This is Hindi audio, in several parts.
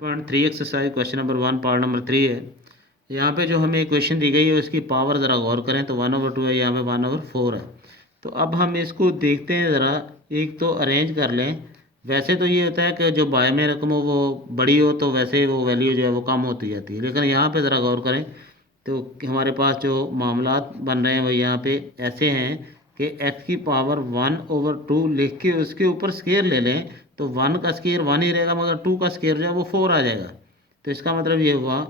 3 exercise question number 1 part number 3 है। यहाँ पे जो हमें इक्वेशन दी गई है उसकी पावर ज़रा गौर करें तो 1/2 है, यहाँ पे 1/4 है। तो अब हम इसको देखते हैं ज़रा, एक तो अरेंज कर लें। वैसे तो ये होता है कि जो बाय में रकम हो वो बड़ी हो तो वैसे वो वैल्यू जो है वो कम होती जाती है, लेकिन यहाँ पे ज़रा गौर करें तो हमारे पास जो मामलात बन रहे हैं वो यहाँ पे ऐसे हैं कि x की पावर 1/2 लिख के उसके ऊपर स्केयर ले लें तो 1 का स्केयर 1 ही रहेगा, मगर 2 का स्केयर जो है वो 4 आ जाएगा। तो इसका मतलब ये हुआ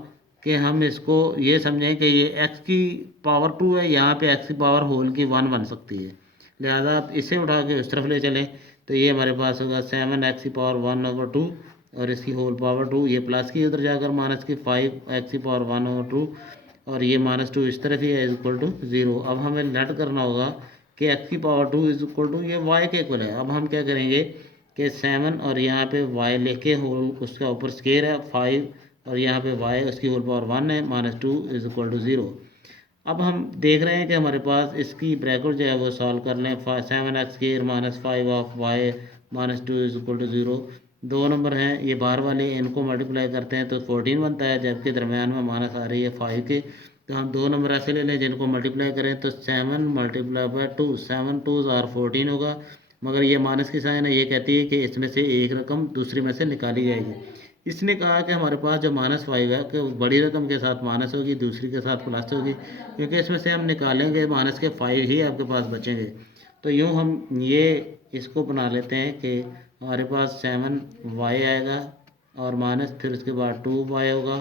कि हम इसको ये समझें कि ये x की पावर 2 है, यहाँ पे x की पावर होल की 1 बन सकती है। लिहाजा आप इसे उठा के उस तरफ ले चलें तो ये हमारे पास होगा 7x की पावर 1/2 और इसकी होल पावर 2, ये प्लस की उधर जाकर माइनस की 5x की पावर 1/2 और ये -2 इस तरफ ही है इक्वल टू 0। अब हमें लेट करना होगा कि x की पावर 2 इज इक्वल टू ये y के इक्वल है। अब हम क्या करेंगे कि 7 और यहाँ पे y लेके होल उसका ऊपर स्केयर है 5 और यहाँ पे y उसकी होल पावर 1 है, -2 इज इक्वल टू 0। अब हम देख रहे हैं कि हमारे पास इसकी ब्रैकेट जो है वो सॉल्व कर लें। 7x square -5 of y -2 is equal to 0। दो नंबर हैं ये बाहर वाले, इनको मल्टीप्लाई करते हैं तो 14 बनता है, जबकि दरमियान में माइनस आ रही है 5 के। तो हम दो नंबर ऐसे ले लें जिनको मल्टीप्लाई करें तो 7 मल्टीप्लाई बाय 2, 7 2 आर 14 होगा। मगर ये माइनस की साइन है, ये कहती है कि इसमें से एक रकम दूसरी में से निकाली जाएगी। इसने कहा कि हमारे पास जो -5 है कि बड़ी रकम के साथ माइनस होगी, दूसरी के साथ प्लस होगी, क्योंकि इसमें से हम निकालेंगे माइनस के 5 ही आपके पास बचेंगे। तो यूँ हम ये इसको बना लेते हैं कि हमारे पास 7y आएगा और माइनस फिर उसके बाद 2y होगा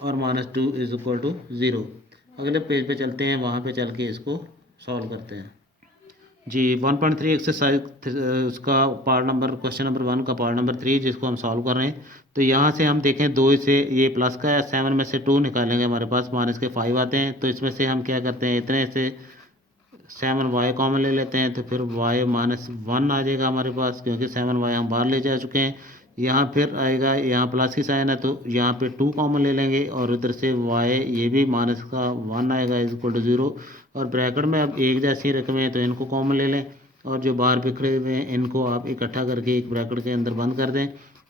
और -2 इज इक्वल टू 0। अगले पेज पे चलते हैं, वहाँ पे चल के इसको सॉल्व करते हैं जी। 1.3 एक्सरसाइज उसका पार्ट नंबर क्वेश्चन नंबर 1 का पार्ट नंबर 3 जिसको हम सॉल्व कर रहे हैं। तो यहाँ से हम देखें 2 से ये प्लस का है, 7 में से 2 निकालेंगे हमारे पास माइनस के 5 आते हैं। तो इसमें से हम क्या करते हैं, इतने से 7y कॉमन ले लेते हैं तो फिर y -1 आ जाएगा हमारे पास, क्योंकि 7y हम बाहर ले जा चुके हैं। यहाँ फिर आएगा, यहाँ प्लस की साइन है तो यहाँ पे 2 कॉमन ले लेंगे और उधर से y ये भी माइनस का 1 आएगा इज इक्वल टू 0। और ब्रैकेट में अब एक जैसी रकमें हैं तो इनको कॉमन ले लें और जो बाहर बिखरे हुए हैं इनको आप इकट्ठा करके एक ब्रैकेट के अंदर बंद कर दें।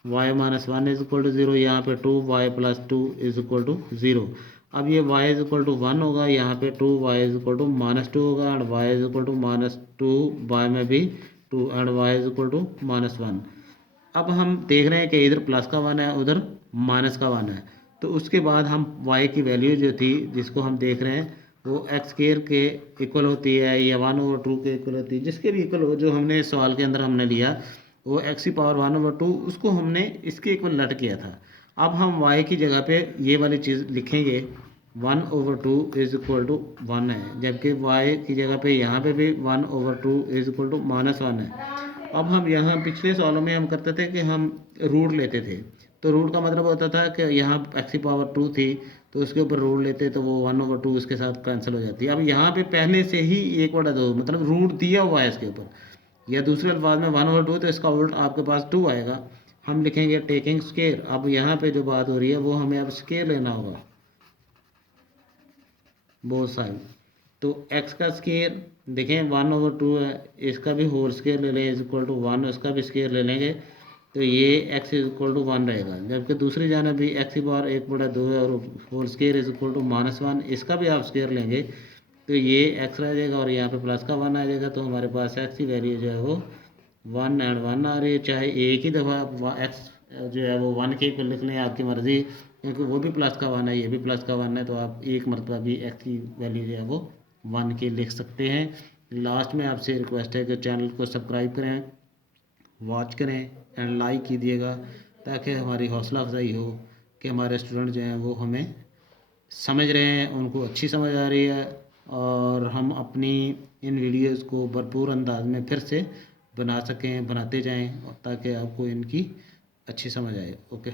y -1 इज इक्वल टू 0, यहाँ पे 2y + 2 इज इक्वल टू 0। अब ये y इज इक्वल टू 1 होगा, यहाँ पे 2y इज इक्वल टू -2 होगा and y is equal to -2, y में भी 2 and y is equal to -1। अब हम देख रहे हैं कि इधर प्लस का 1 है उधर माइनस का 1 है। तो उसके बाद हम y की वैल्यू जो थी जिसको हम देख रहे हैं वो x स्क्वायर के इक्वल होती है या 1/2 के इक्वल होती है, जिसके भी इक्वल हो, जो हमने सवाल के अंदर हमने लिया वो x की पावर 1/2 उसको हमने इसके इक्वल लट किया था। अब हम y की जगह पे ये वाली चीज़ लिखेंगे 1/2 इज इक्वल टू 1 है, जबकि y की जगह पे यहाँ पे भी 1/2 इज इक्वल टू -1 है। अब हम यहाँ पिछले सवालों में हम करते थे कि हम रूट लेते थे, तो रूट का मतलब होता था कि यहाँ x की पावर 2 थी तो उसके ऊपर रूट लेते तो वो 1/2 उसके साथ कैंसिल हो जाती है। अब यहाँ पे पहले से ही 1/2 मतलब रूट दिया हुआ है इसके ऊपर, या दूसरे अल्फाज में 1/2 तो इसका उल्ट आपके पास 2 आएगा। हम लिखेंगे टेकिंग स्केयर। अब यहाँ पे जो बात हो रही है वो हमें अब स्केयर लेना होगा बोथ साइड। तो x का स्केयर देखें 1/2 है, इसका भी होल स्केयर ले लें इज इक्वल टू 1, उसका भी स्केयर ले लेंगे तो ये x इज इक्वल टू 1 रहेगा, जबकि दूसरी जानब भी x की पावर 1/2 है और whole square is equal to -1, इसका भी आप स्केयर लेंगे तो ये x रह जाएगा और यहाँ पे प्लस का 1 आ जाएगा। तो हमारे पास x की वैल्यू जो है वो 1 एंड 1 आ रही है। चाहे एक ही दफ़ा x जो है वो 1 के ऊपर लिख लें, आपकी मर्ज़ी, क्योंकि वो भी प्लस का 1 है ये भी प्लस का 1 है, तो आप एक मरतबा भी x की वैल्यू जो है वो 1 के लिख सकते हैं। लास्ट में आपसे रिक्वेस्ट है कि चैनल को सब्सक्राइब करें, वॉच करें एंड लाइक कीजिएगा, ताकि हमारी हौसला अफजाई हो कि हमारे स्टूडेंट जो हैं वो हमें समझ रहे हैं, उनको अच्छी समझ आ रही है और हम अपनी इन वीडियोज़ को भरपूर अंदाज में फिर से बना सकें, बनाते जाएं ताकि आपको इनकी अच्छी समझ आए। ओके।